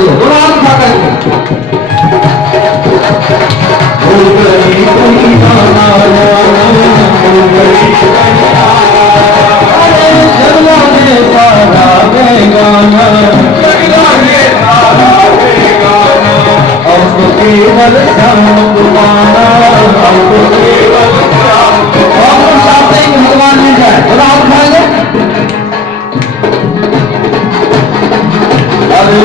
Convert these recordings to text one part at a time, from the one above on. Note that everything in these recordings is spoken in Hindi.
पढ़ लो, दोनों हाथ उठा कर केवल श्याम गुमाना, भगवान मिल जाए, थोड़ा हाथ उठाएंगे। अरे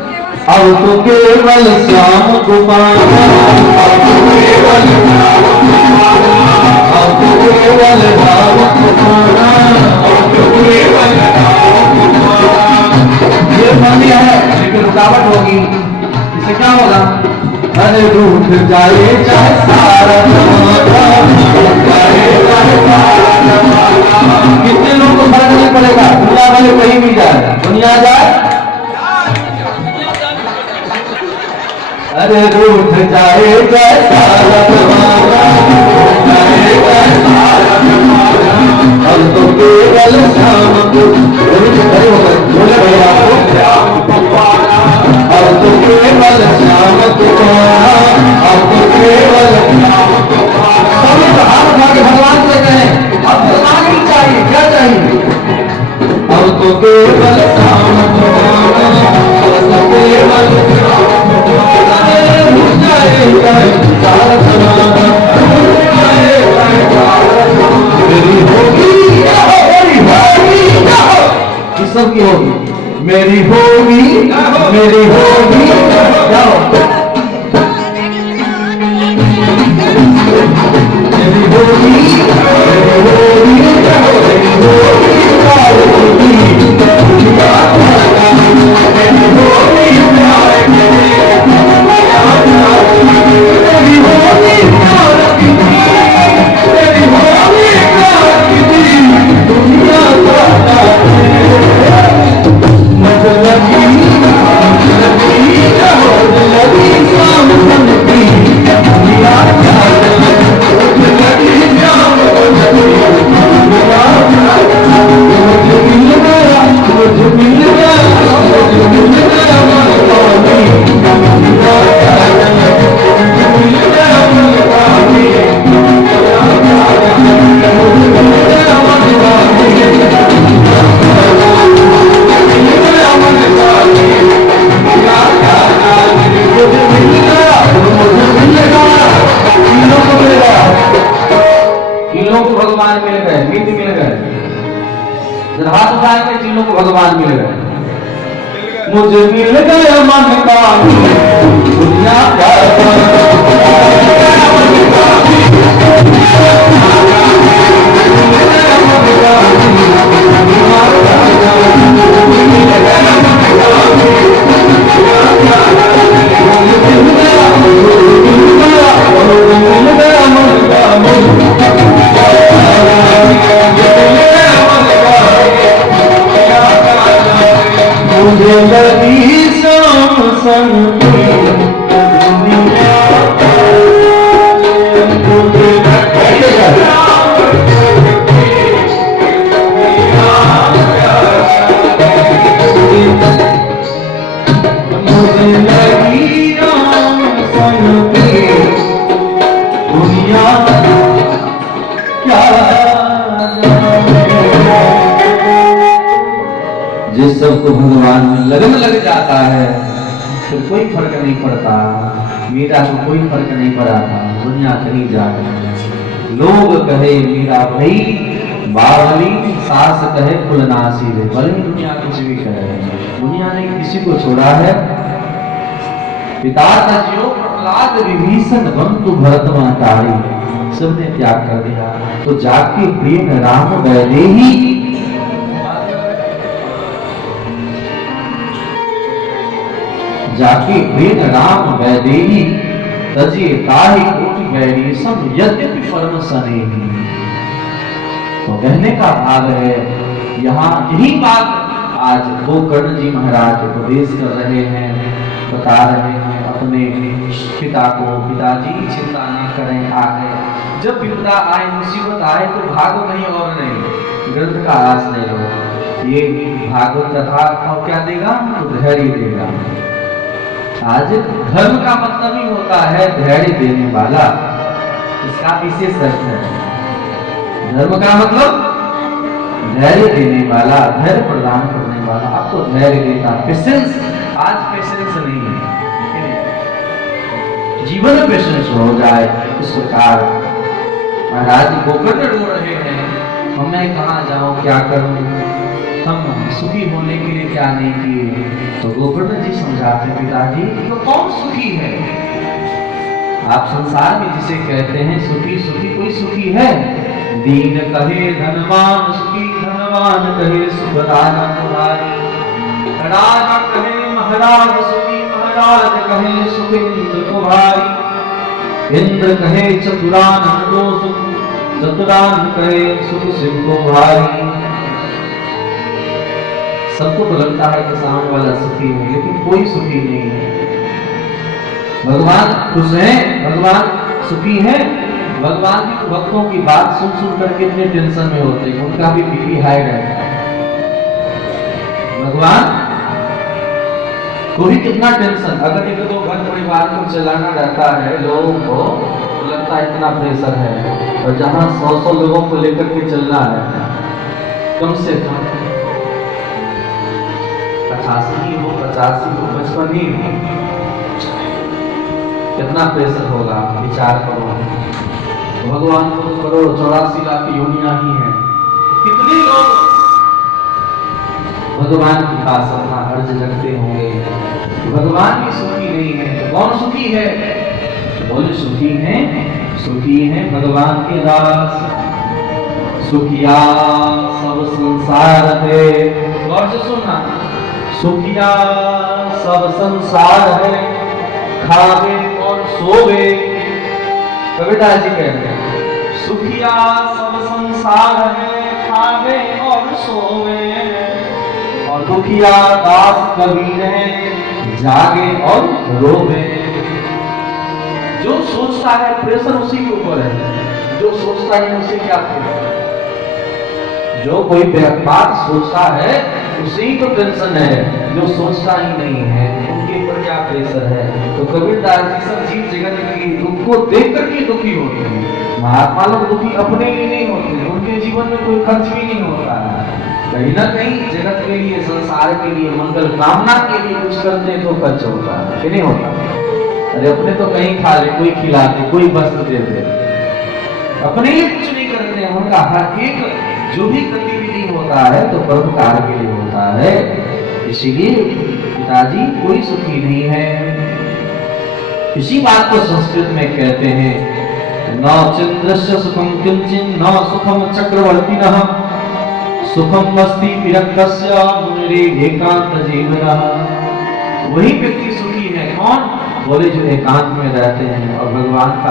अब तो केवल श्याम गुमाना, अब तो केवल राम गुमाना, ये बंदी है लेकिन रुकावट होगी, इससे क्या होगा? अरे रूठ जाए चाहे सारा जमाना, कितने लोग को फर्क नहीं पड़ेगा, दुनिया वाले कहीं भी जाए, दुनिया जाए। अरे रूठ जाए सारा जमाना, अब तो केवल श्याम को बोले भैया, अब तो केवल श्याम को, अब तो केवल सभी हाथ उठा के भगवान से कहें, अब भगवान ही चाहिए, क्या चाहिए? अब तो केवल श्याम को, अब तो केवल मेरी होगी सबकी होगी, मेरी होगी क्या हो? मेरी होगी क्या हो? मेरी होगी भगवान मिल गए, मुझे मिल गया मन का दुनिया का जिस सबको भगवान में लगन लग जाता है तो कोई फर्क नहीं पड़ता। मीरा को कोई फर्क नहीं पड़ा था, दुनिया कहीं जाकर लोग कहे मीरा भाई बावली, सास कहे फुलनासी रे, भले ही दुनिया कुछ भी कहे, दुनिया ने किसी को छोड़ा है। पिता का जियो प्रहलाद विभीषण बंधु भरत मातारी, सबने त्याग कर दिया। तो जाके प्रेम राम वैदेही, जाके प्रेम राम वैदेही, तजे ताहि कोटि वैरी सम यद्यपि परम सनेही। तो कहने का भाव है, यहाँ यही बात आज गोकर्ण जी महाराज उपदेश कर रहे हैं, बता रहे हैं अपने पिता को, पिताजी चिंता न करें, आगे जब विपदा आए, मुसीबत आए तो भागो नहीं और नहीं, ग्रंथ का आश्रय लो। ये भागवत कथा को क्या देगा? तो धैर्य देगा। आज धर्म का मतलब ही होता है धैर्य देने वाला, इसका विशेष अर्थ है। धर्म का मतलब धैर्य देने वाला, धैर्य प्रदान करने वाला। अब तो धैर्य देता, पेशेंस। आज पेशेंस नहीं है, जीवन में पेशेंस हो जाए इस प्रकार महाराज गोकर्ण रो रहे हैं, मैं कहाँ जाऊं, क्या करूं, हम सुखी होने के लिए क्या नहीं किए। तो गोकर्ण जी समझाते, पिताजी तो कौन सुखी है? आप संसार में जिसे कहते हैं सुखी, सुखी कोई सुखी है? दीन कहे धनवान सुखी, धनवान कहे सुख राजा तुम्हारी, राजा कहे महाराज सुखी, महाराज कहे सुख इंद्र तुम्हारी, इंद्र कहे चतुरानंदो सुख, चतुरानंद कहे सुख सिंह तुम्हारी। सबको तो लगता है कि सामने वाला सुखी है, लेकिन कोई सुखी नहीं है। भगवान खुश है, भगवान सुखी है। भगवान भी भक्तों की बात सुन सुन कर कितने टेंशन में होते हैं, उनका भी बीपी हाई रहता है। भगवान को भी कितना टेंशन, अगर एक दो घर परिवार को चलाना रहता है लोगों को, तो लगता है इतना प्रेशर है, और जहां 100 लोगों को लेकर के चलना है, कम से कम 85 हो, 85 हो, 55 ही हो, कितना प्रेशर होगा, विचार करो। भगवान को तो करोड़ 84 लाख योनियां ही हैं, कितने लोग भगवान के पास अपना अर्ज रखते होंगे। भगवान भी सुखी नहीं है तो कौन सुखी है? बोले सुखी है भगवान के दास, सुखिया सब संसार है। और से सुनना, सुखिया सब संसार है, खावे और सोवे। कबीरदास जी कहते हैं सुखिया सब संसार है, खावे और सोवे, और दुखिया दास कबीर है, जागे और रोवे। जो सोचता है प्रेशर उसी के ऊपर है, जो सोचता है उसे क्या प्रेशर? जो कोई बात सोचता है उसी को टेंशन है, जो सोचता ही नहीं है उनके ऊपर क्या प्रेशर है। तो कबीरदास जी सब जीव जगत की दुख को देख करके दुखी होते हैं। महात्मा लोग दुखी अपने लिए नहीं होते, उनके जीवन में कोई खर्च भी नहीं होता है, कहीं ना कहीं जगत के लिए, संसार के लिए, मंगल कामना के लिए कुछ करते तो खर्च होता है कि नहीं होता? अरे अपने तो कहीं खा ले, कोई खिला दे, कोई वस्त्र दे दे, अपने लिए कुछ नहीं करते हैं। उनका हर एक जो भी गतिविधि होता है तो परोपकार के लिए होता है। इसीलिए पिताजी कोई सुखी नहीं है। इसी बात को संस्कृत में कहते हैं, न चंद्रस्य सुखम किंचिन न सुखम चक्रवर्तिनः, सुखम अस्ति विरक्तस्य मुनिरे एकांत जीवनः। वही व्यक्ति सुखी है, कौन? बोले जो एकांत में रहते हैं और भगवान का